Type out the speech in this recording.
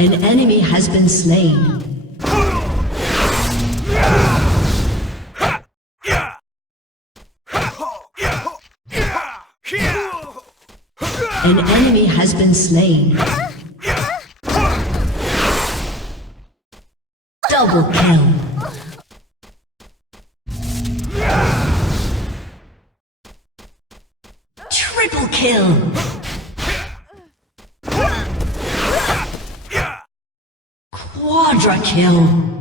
An enemy has been slain. An enemy has been slain. Double kill. Triple kill. Quadra kill.